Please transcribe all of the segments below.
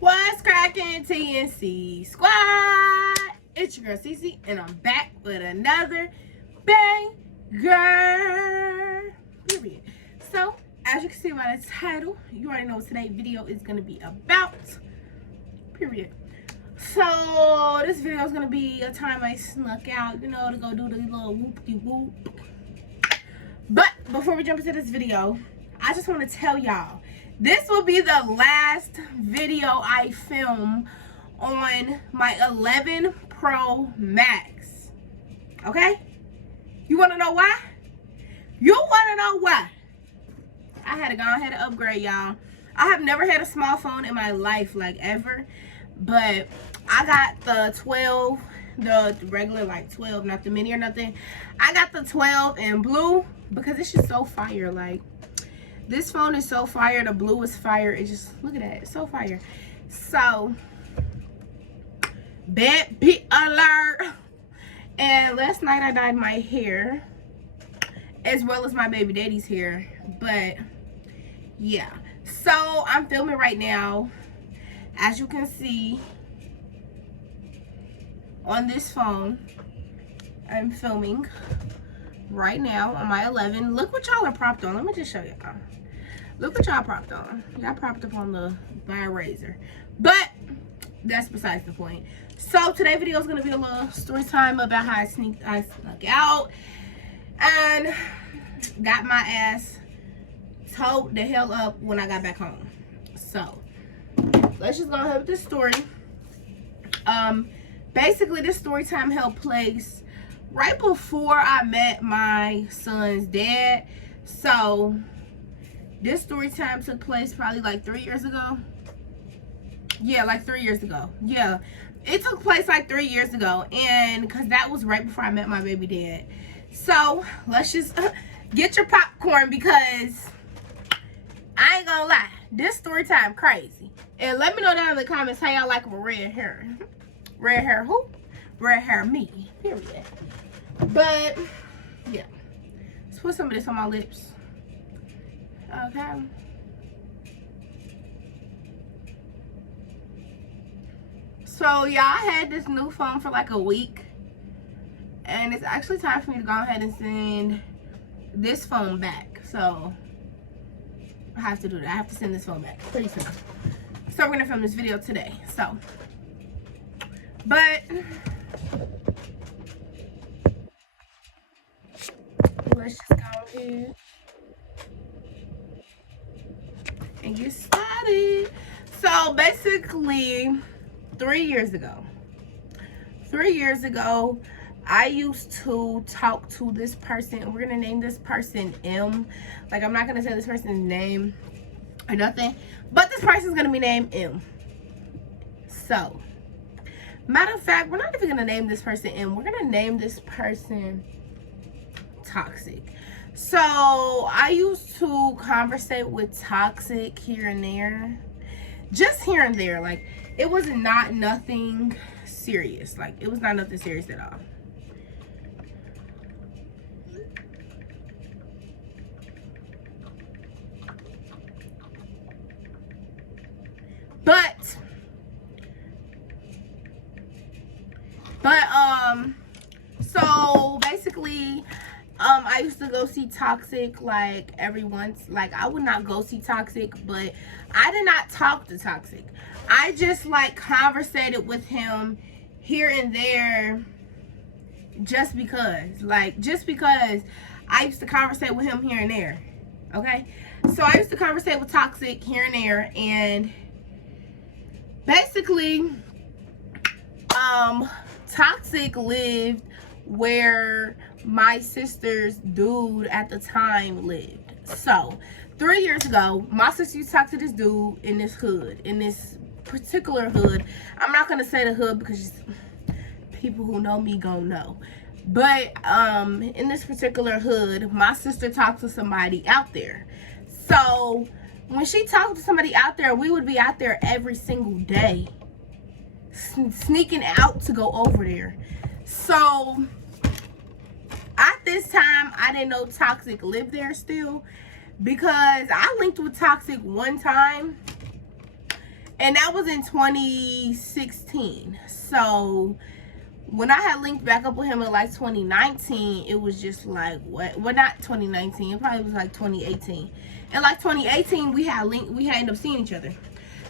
What's cracking, TNC squad? It's your girl Cece, and I'm back with another banger. Period. So, as you can see by the title, you already know what today's video is going to be about. Period. So, this video is going to be a time I snuck out, to go do the little whoop-de-whoop. But, before we jump into this video, I just want to tell y'all, this will be the last video I film on my 11 Pro Max. Okay? You want to know why? You want to know why? I had to go ahead and upgrade, y'all. I have never had a small phone in my life, like ever. But I got the 12, the regular like 12, not the mini or nothing. I got the 12 in blue because it's just so fire. Like, this phone is so fire. The blue is fire. It's just, look at that. It's so fire. So, bad beat alert. And last night I dyed my hair, as well as my baby daddy's hair. But, yeah. So, I'm filming right now. As you can see, on this phone, I'm filming right now on my 11. Look what y'all are propped on. Let me just show y'all. Look what y'all propped on. Y'all propped up on the by a razor. But that's besides the point. So today's video is gonna be a little story time about how I snuck out and got my ass towed the hell up when I got back home. So let's just go ahead with this story. Basically this story time held place right before I met my son's dad. So this story time took place probably like 3 years ago. Yeah, like 3 years ago. Yeah, it took place like 3 years ago. And because that was right before I met my baby dad. So let's just get your popcorn, because I ain't gonna lie, this story time crazy. And let me know down in the comments how y'all like with red hair. Red hair who? Red hair me. Period. But yeah, let's put some of this on my lips. Okay. So y'all, had this new phone for like a week, and it's actually time for me to go ahead and send this phone back. So I have to do that. I have to send this phone back pretty soon. So we're gonna film this video today. So, but let's just go ahead and get started. So basically 3 years ago, I used to talk to this person. We're gonna name this person M. Like, I'm not gonna say this person's name or nothing, but this person's gonna be named M. So, matter of fact, we're not even gonna name this person M. We're gonna name this person Toxic. So I used to conversate with Toxic here and there, just here and there. Like, it was not nothing serious. Like, it was not nothing serious at all. So basically, I used to go see Toxic like every once. Like, I would not go see Toxic, but I did not talk to Toxic. I just like conversated with him here and there, just because. Like, just because I used to conversate with him here and there. Okay, so I used to conversate with Toxic here and there, and basically, Toxic lived where my sister's dude at the time lived. So 3 years ago, my sister used to talk to this dude in this hood, in this particular hood. I'm not gonna say the hood because people who know me gonna know. But in this particular hood, my sister talked to somebody out there. So when she talked to somebody out there, we would be out there every single day, sneaking out to go over there. So at this time, I didn't know Toxic lived there still, because I linked with Toxic one time And that was in 2016. So when I had linked back up with him in like 2019, it was just like, what? Well, not 2019. It probably was like 2018. In like 2018, we had ended up seeing each other.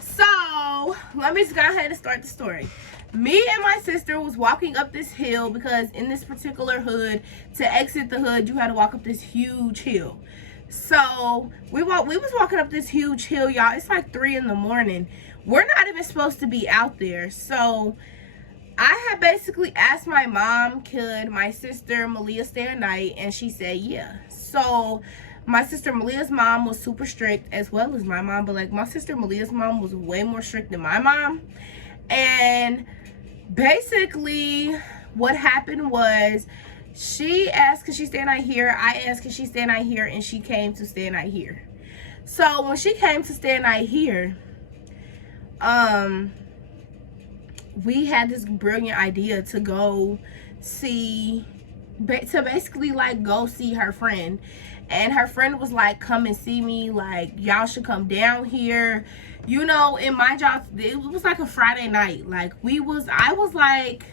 So let me just go ahead and start the story. Me and my sister was walking up this hill, because in this particular hood, to exit the hood, you had to walk up this huge hill. So we was walking up this huge hill, y'all. It's like 3 in the morning. We're not even supposed to be out there. So I had basically asked my mom, could my sister Malia stay a night, and she said yeah. So my sister Malia's mom was super strict, as well as my mom, but like my sister Malia's mom was way more strict than my mom. And basically what happened was, she asked, could she stay a night here? I asked, could she stay a night here? And she came to stay a night here. So when she came to stay a night here, we had this brilliant idea to go see, to basically like go see her friend. And her friend was like, come and see me, like y'all should come down here, you know. In my job, it was like a Friday night. Like I was like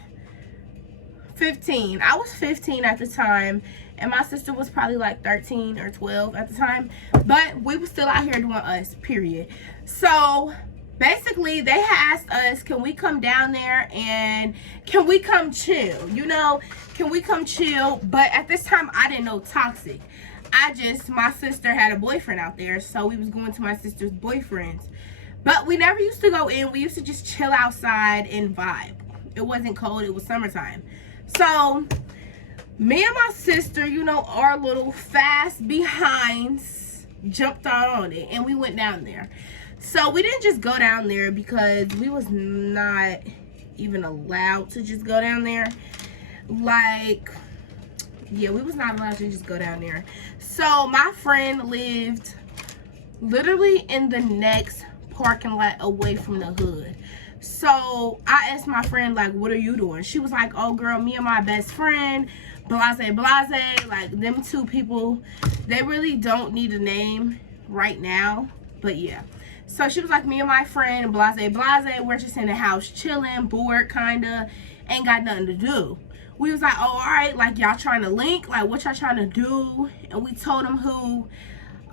15. I was 15 at the time, and my sister was probably like 13 or 12 at the time, but we were still out here doing us, period. So basically they had asked us, can we come down there and can we come chill, you know, can we come chill? But at this time I didn't know toxic. My sister had a boyfriend out there, so we was going to my sister's boyfriend's. But we never used to go in. We used to just chill outside and vibe. It wasn't cold, it was summertime. So me and my sister, you know, our little fast behinds jumped on it, and we went down there. So we didn't just go down there, because we was not even allowed to just go down there. Like, yeah, we was not allowed to just go down there. So my friend lived literally in the next parking lot away from the hood. So I asked my friend, like, what are you doing? She was like, oh girl, me and my best friend, blase blase. Like, them two people, they really don't need a name right now, but yeah. So she was like, me and my friend, blase blase, we're just in the house chilling, bored kinda, ain't got nothing to do. We was like, oh, all right, like y'all trying to link, like what y'all trying to do? And we told them who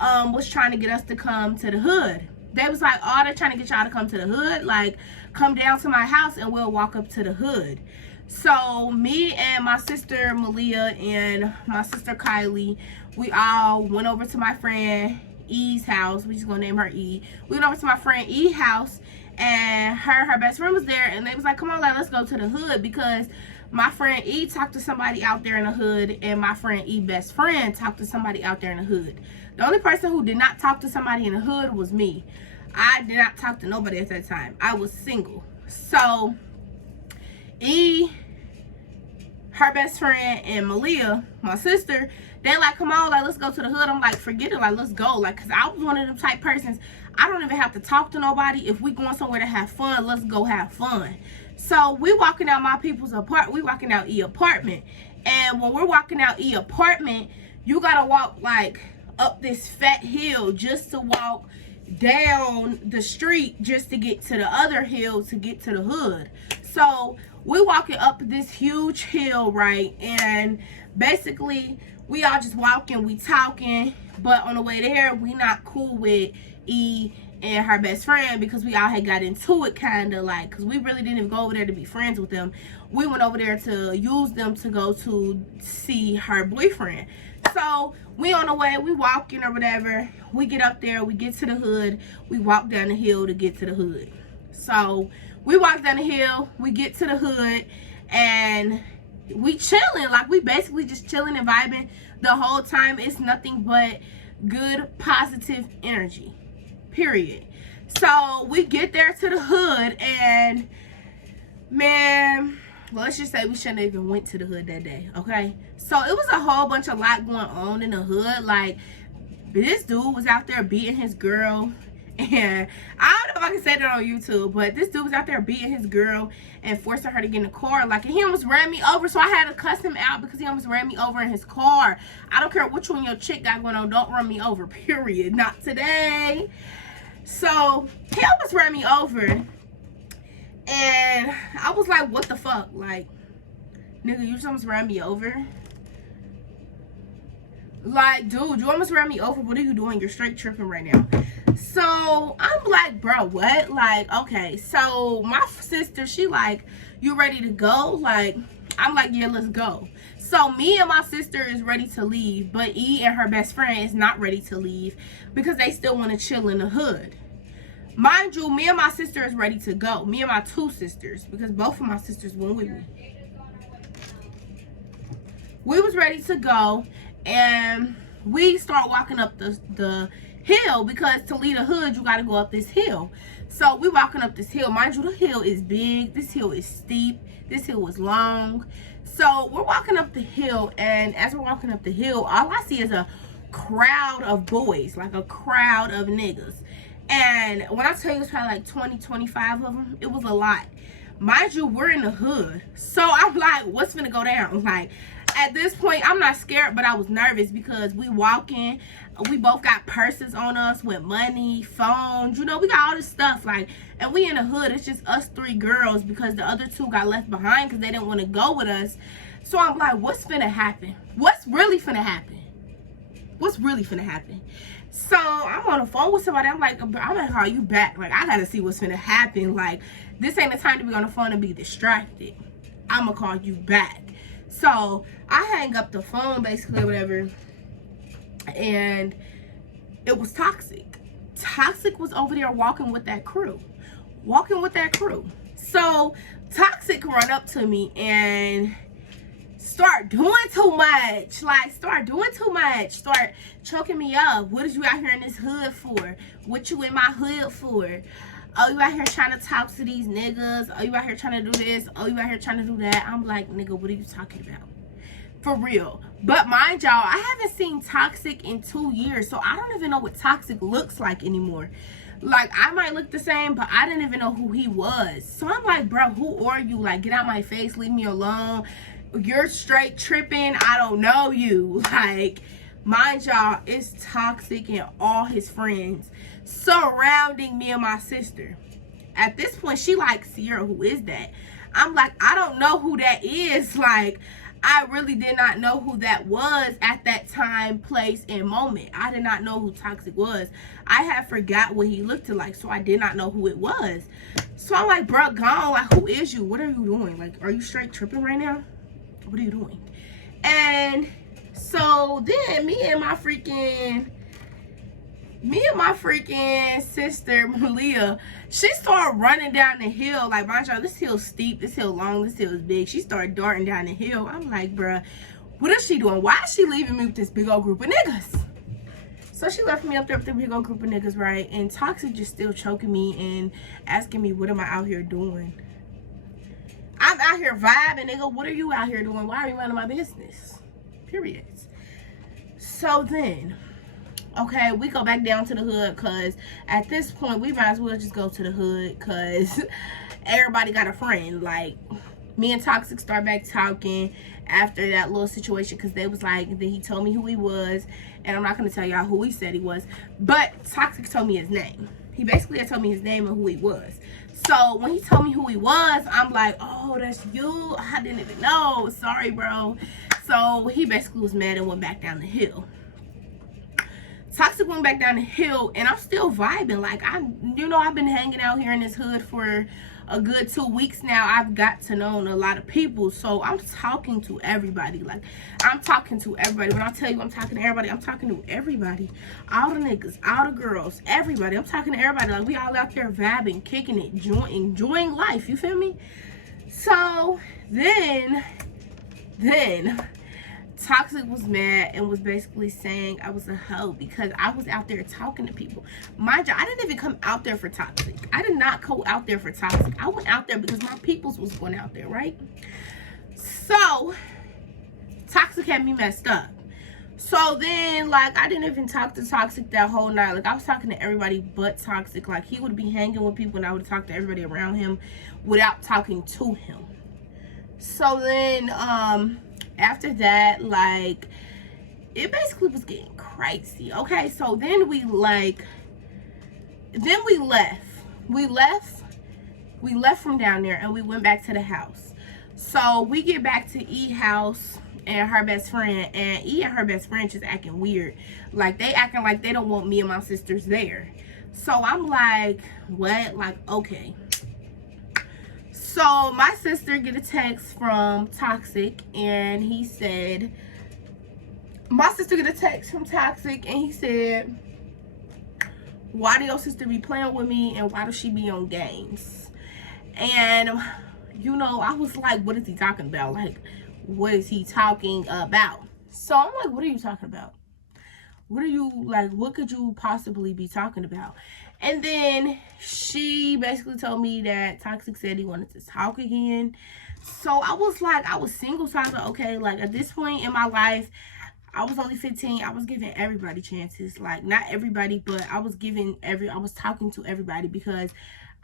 was trying to get us to come to the hood. They was like, oh, they're trying to get y'all to come to the hood, like come down to my house and we'll walk up to the hood. So me and my sister Malia and my sister Kylie, we all went over to my friend E's house. We just gonna name her E. We went over to my friend E's house, and her best friend was there, and they was like, come on, let's go to the hood, because my friend E talked to somebody out there in the hood, and my friend E best friend talked to somebody out there in the hood. The only person who did not talk to somebody in the hood was me. I did not talk to nobody at that time. I was single. So E, her best friend, and Malia, my sister, they like, come on, like let's go to the hood. I'm like, forget it, like let's go, like, because I was one of them type persons, I don't even have to talk to nobody. If we going somewhere to have fun, let's go have fun. So we walking out my people's apartment. We walking out E apartment, and when we're walking out E apartment, you gotta walk like up this fat hill just to walk down the street, just to get to the other hill, to get to the hood. So we walking up this huge hill, right? And basically we all just walking, we talking, but on the way there we not cool with E and her best friend, because we all had got into it, kind of like, because we really didn't even go over there to be friends with them. We went over there to use them to go to see her boyfriend. So we on the way, we walking or whatever, we get up there, we get to the hood, we walk down the hill to get to the hood. So we walk down the hill, we get to the hood, and we chilling, like we basically just chilling and vibing the whole time. It's nothing but good positive energy, period. So we get there to the hood, and man, well, let's just say we shouldn't have even went to the hood that day, okay? So it was a whole bunch of lot going on in the hood. Like, this dude was out there beating his girl, and I don't know if I can say that on YouTube, but this dude was out there beating his girl and forcing her to get in the car. Like, and he almost ran me over, so I had to cuss him out because he almost ran me over in his car. I don't care which one your chick got going on, don't run me over, period. Not today. So he almost ran me over, and I was like, what the fuck? Like, nigga, you just almost ran me over? Like, dude, you almost ran me over. What are you doing? You're straight tripping right now. So I'm like, bro, what? Like, okay. So my sister, she like, you ready to go? Like, I'm like, yeah, let's go. So me and my sister is ready to leave, but E and her best friend is not ready to leave because they still want to chill in the hood. Mind you, me and my sister is ready to go. Me and my two sisters, because both of my sisters went with me. We was ready to go, and we start walking up the hill, because to leave the hood, you got to go up this hill. So we walking up this hill. Mind you, the hill is big. This hill is steep. This hill is long. So we're walking up the hill, and as we're walking up the hill, all I see is a crowd of boys, like a crowd of niggas. And when I tell you it's probably like 20, 25 of them, it was a lot. Mind you, we're in the hood. So I'm like, what's gonna go down? Like, at this point, I'm not scared, but I was nervous because we walking. We both got purses on us with money, phones, you know, we got all this stuff. Like, and we in the hood. It's just us three girls because the other two got left behind because they didn't want to go with us. So I'm like, what's finna happen? What's really finna happen? What's really finna happen? So I'm on the phone with somebody. I'm like, I'm gonna call you back. Like, I gotta see what's finna happen. Like, this ain't the time to be on the phone and be distracted. I'm gonna call you back. So I hang up the phone, basically, or whatever, and it was Toxic. Toxic was over there walking with that crew. So Toxic run up to me and start doing too much. Like, start choking me up. What is you out here in this hood for? What you in my hood for? Oh, you out here trying to talk to these niggas? Oh, you out here trying to do this? Oh, you out here trying to do that? I'm like, nigga, what are you talking about? For real. But mind y'all, I haven't seen Toxic in 2 years, so I don't even know what Toxic looks like anymore. Like, I might look the same, but I didn't even know who he was. So I'm like, bro, who are you? Like, get out my face, leave me alone. You're straight tripping. I don't know you. Like, mind y'all, it's Toxic and all his friends surrounding me and my sister. At this point, she like, Sierra, who is that? I'm like, I don't know who that is. Like, I really did not know who that was at that time, place, and moment. I did not know who Toxic was. I had forgot what he looked like, so I did not know who it was. So I'm like, bro, gone. Like, who is you? What are you doing? Like, are you straight tripping right now? What are you doing? And so then me and my freaking sister Malia, she started running down the hill. Like, mind y'all, this hill's steep, this hill long, this hill is big. She started darting down the hill. I'm like, bruh, what is she doing? Why is she leaving me with this big old group of niggas? So she left me up there with the big old group of niggas, right? And Toxic just still choking me and asking me, what am I out here doing? I'm out here vibing, nigga. What are you out here doing? Why are you running my business? Period. So then, okay, we go back down to the hood, because at this point, we might as well just go to the hood, because everybody got a friend. Like, me and Toxic start back talking after that little situation, because they was like, then he told me who he was, and I'm not going to tell y'all who he said he was, but Toxic told me his name. He basically had told me his name and who he was. So when he told me who he was, I'm like, oh, that's you? I didn't even know. Sorry, bro. So he basically was mad and went back down the hill. Toxic went back down the hill, and I'm still vibing. Like, I've been hanging out here in this hood for a good 2 weeks now. I've got to know a lot of people, so I'm talking to everybody. Like, I'm talking to everybody. When I tell you I'm talking to everybody, I'm talking to everybody. All the niggas, all the girls, everybody. I'm talking to everybody. Like, we all out there vibing, kicking it, enjoying life. You feel me? So then Toxic was mad and was basically saying I was a hoe because I was out there talking to people. Mind you, I didn't even come out there for Toxic. I did not go out there for Toxic. I went out there because my peoples was going out there, right? So Toxic had me messed up. So then, like, I didn't even talk to Toxic that whole night. Like, I was talking to everybody but Toxic. Like, he would be hanging with people and I would talk to everybody around him without talking to him. So then, after that, like, it basically was getting crazy. Okay, so then we, like, then we left. We left from down there and we went back to the house. So we get back to E house and her best friend, and E and her best friend just acting weird. Like they acting like they don't want me and my sisters there. So I'm like, what? Like, okay. So my sister get a text from Toxic, and he said, my sister get a text from Toxic, and he said, why do your sister be playing with me, and why does she be on games? And you know, I was like, what is he talking about? Like, what is he talking about? So I'm like, what are you talking about? What are you, like, what could you possibly be talking about? And then she basically told me that Toxic said he wanted to talk again. So I was like, I was single, so I was like, okay, like at this point in my life, I was only 15. I was giving everybody chances. Like, not everybody, but I was talking to everybody because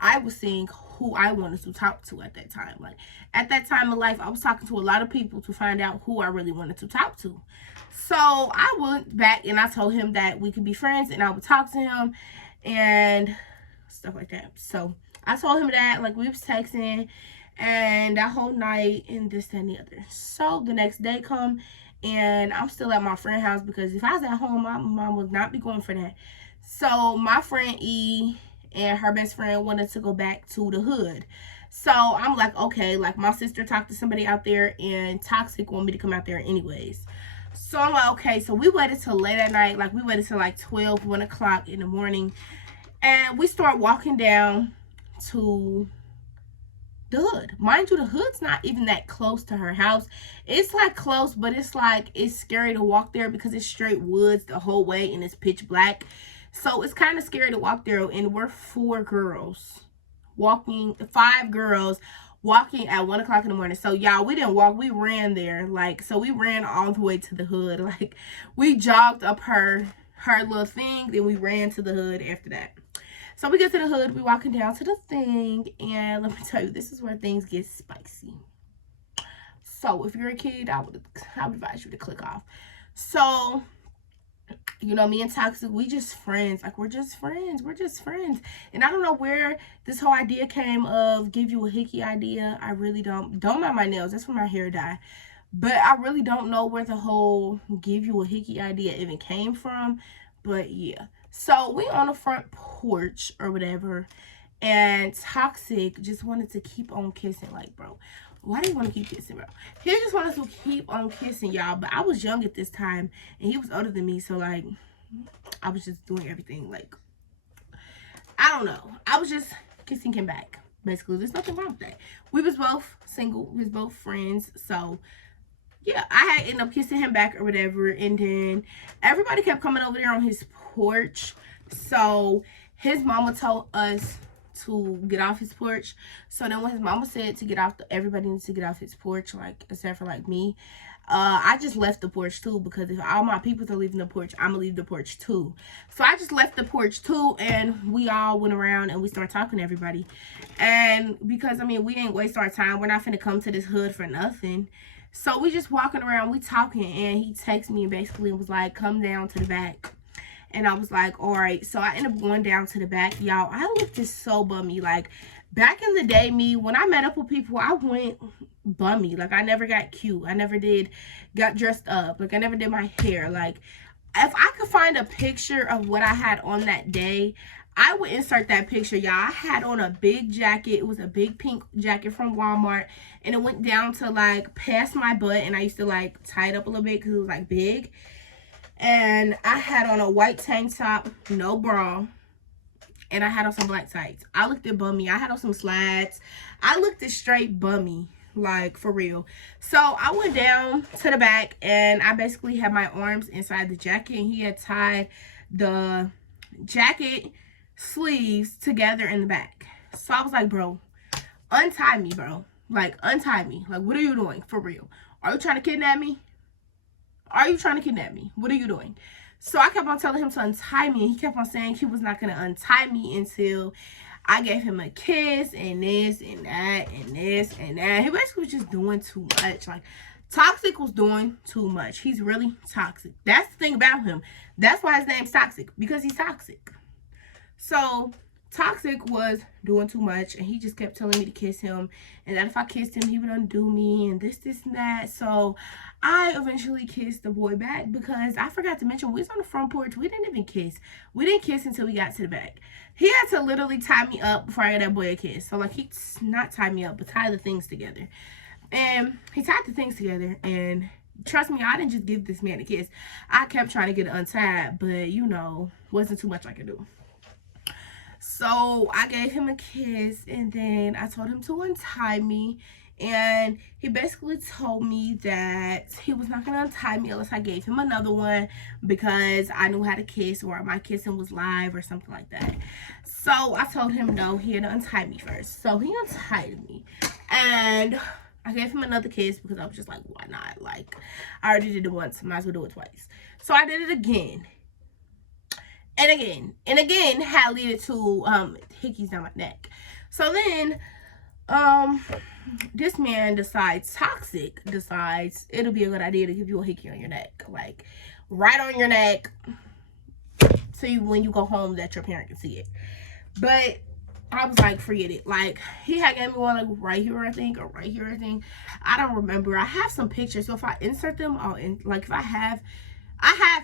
I was seeing who I wanted to talk to at that time. Like, at that time of life, I was talking to a lot of people to find out who I really wanted to talk to. So I went back and I told him that we could be friends and I would talk to him and stuff like that. So I told him that, like, we was texting and that whole night and this, that, and the other. So the next day come and I'm still at my friend's house because if I was at home, my mom would not be going for that. So my friend E and her best friend wanted to go back to the hood. So I'm like, okay, like my sister talked to somebody out there and Toxic wanted me to come out there anyways. So I'm like, okay, so we waited till late at night. Like we waited till like 12, 1 o'clock in the morning. And we start walking down to the hood. Mind you, the hood's not even that close to her house. It's like close, but it's like, it's scary to walk there because it's straight woods the whole way and it's pitch black. So it's kind of scary to walk there, and we're 4 girls walking, 5 girls walking at 1 o'clock in the morning. So y'all, we didn't walk, we ran there. Like, so we ran all the way to the hood. Like, we jogged up her little thing, then we ran to the hood after that. So we get to the hood, we walking down to the thing, and let me tell you, this is where things get spicy. So if you're a kid, I would advise you to click off. So, you know, me and Toxic, we just friends. Like, we're just friends. We're just friends. And I don't know where this whole idea came of give you a hickey idea. I really don't. Don't mind my nails. That's where my hair dye. But I really don't know where the whole give you a hickey idea even came from. But yeah. So we on the front porch or whatever. And Toxic just wanted to keep on kissing. Like, bro, why do you want to keep kissing, bro? He just wanted to keep on kissing, y'all. But I was young at this time, and he was older than me. So, like, I was just doing everything. Like, I don't know. I was just kissing him back. Basically, there's nothing wrong with that. We was both single. We was both friends. So, yeah, I had ended up kissing him back or whatever. And then everybody kept coming over there on his porch. So, his mama told us to get off his porch. So then when his mama said to get off, everybody needs to get off his porch, like, except for like me, I just left the porch too, because if all my people are leaving the porch, I'm gonna leave the porch too. So I just left the porch too, and we all went around and we started talking to everybody. And because, I mean, we ain't waste our time, we're not finna come to this hood for nothing. So we just walking around, we talking, and he texted me and basically was like, come down to the back. And I was like, all right. So I ended up going down to the back. Y'all, I looked just so bummy. Like, back in the day, me, when I met up with people, I went bummy. Like, I never got cute. I never got dressed up. Like, I never did my hair. Like, if I could find a picture of what I had on that day, I would insert that picture, y'all. I had on a big jacket. It was a big pink jacket from Walmart. And it went down to, like, past my butt. And I used to, like, tie it up a little bit because it was, like, big. And I had on a white tank top, no bra, and I had on some black tights. I looked at bummy. I had on some slides. I looked at straight bummy, like, for real. So I went down to the back, and I basically had my arms inside the jacket, and he had tied the jacket sleeves together in the back. So I was like, bro, untie me, bro. Like, untie me. Like, what are you doing, for real? Are you trying to kidnap me? Are you trying to kidnap me? What are you doing? So I kept on telling him to untie me. And he kept on saying he was not going to untie me until I gave him a kiss and this and that and this and that. He basically was just doing too much. Like, Toxic was doing too much. He's really toxic. That's the thing about him. That's why his name's Toxic. Because he's toxic. So Toxic was doing too much, and he just kept telling me to kiss him, and that if I kissed him he would undo me, and this and that. So I eventually kissed the boy back, because I forgot to mention, we was on the front porch. We didn't even kiss. We didn't kiss until we got to the back. He had to literally tie me up before I got that boy a kiss. So like, he not tie me up, but tie the things together. And he tied the things together, and trust me, I didn't just give this man a kiss. I kept trying to get it untied, but you know, wasn't too much I could do. So I gave him a kiss, and then I told him to untie me, and he basically told me that he was not going to untie me unless I gave him another one, because I knew how to kiss, or my kissing was live or something like that. So I told him no, he had to untie me first. So he untied me, and I gave him another kiss, because I was just like, why not? Like, I already did it once, might as well do it twice. So I did it again. And again, had leaded to hickeys down my neck. So then this man Toxic decides it'll be a good idea to give you a hickey on your neck, like right on your neck, so when you go home that your parent can see it. But I was like, forget it. Like, he had gave me one like right here, I think, or right here, I think. I don't remember. I have some pictures, so if I insert them, if I have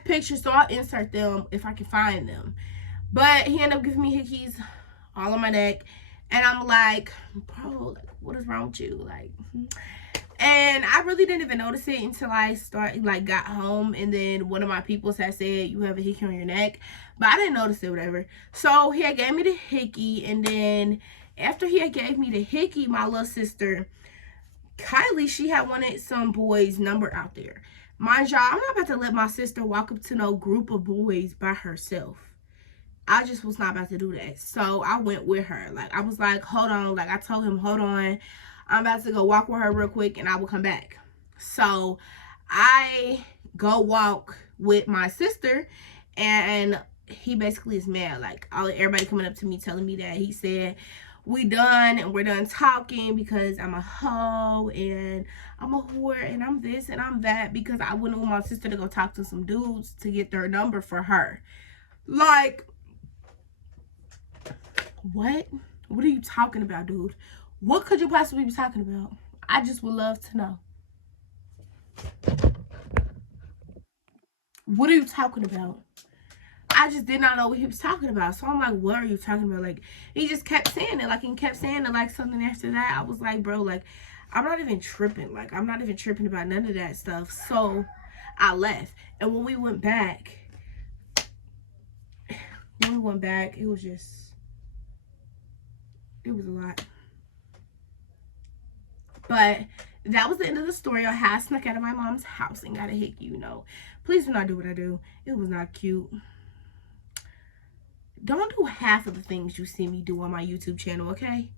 pictures, so I'll insert them if I can find them. But he ended up giving me hickeys all on my neck, and I'm like, bro, like, what is wrong with you? Like, and I really didn't even notice it until I got home, and then one of my peoples had said, you have a hickey on your neck, but I didn't notice it, whatever. So he had gave me the hickey, and then after he had gave me the hickey, my little sister Kylie, she had wanted some boy's number out there. Mind y'all, I'm not about to let my sister walk up to no group of boys by herself. I just was not about to do that. So I went with her. Like, I was like, hold on. Like, I told him, hold on. I'm about to go walk with her real quick, and I will come back. So I go walk with my sister, and he basically is mad. Like, everybody coming up to me telling me that he said, we done, and we're done talking because I'm a hoe, and I'm a whore, and I'm this, and I'm that, because I wouldn't want my sister to go talk to some dudes to get their number for her. Like, what? What are you talking about, dude? What could you possibly be talking about? I just would love to know. What are you talking about? I just did not know what he was talking about. So I'm like, what are you talking about? Like, he just kept saying it. Like, he kept saying it, like, something after that. I was like, bro, like, I'm not even tripping. Like, I'm not even tripping about none of that stuff. So I left. And when we went back, it was a lot. But that was the end of the story. I had snuck out of my mom's house and got a hickey, you know. Please do not do what I do. It was not cute. Don't do half of the things you see me do on my YouTube channel, okay?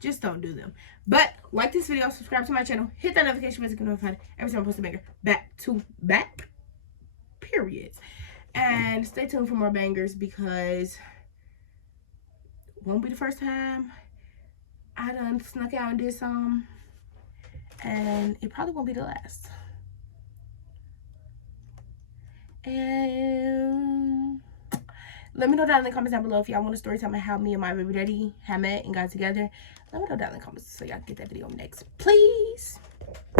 Just don't do them. But like this video, subscribe to my channel, hit that notification bell to get notified every time I post a banger. Back to back. Period. And stay tuned for more bangers, because it won't be the first time I done snuck out and did some. And it probably won't be the last. And let me know down in the comments down below if y'all want a story time of how me and my baby daddy had met and got together. Let me know down in the comments so y'all can get that video next, please.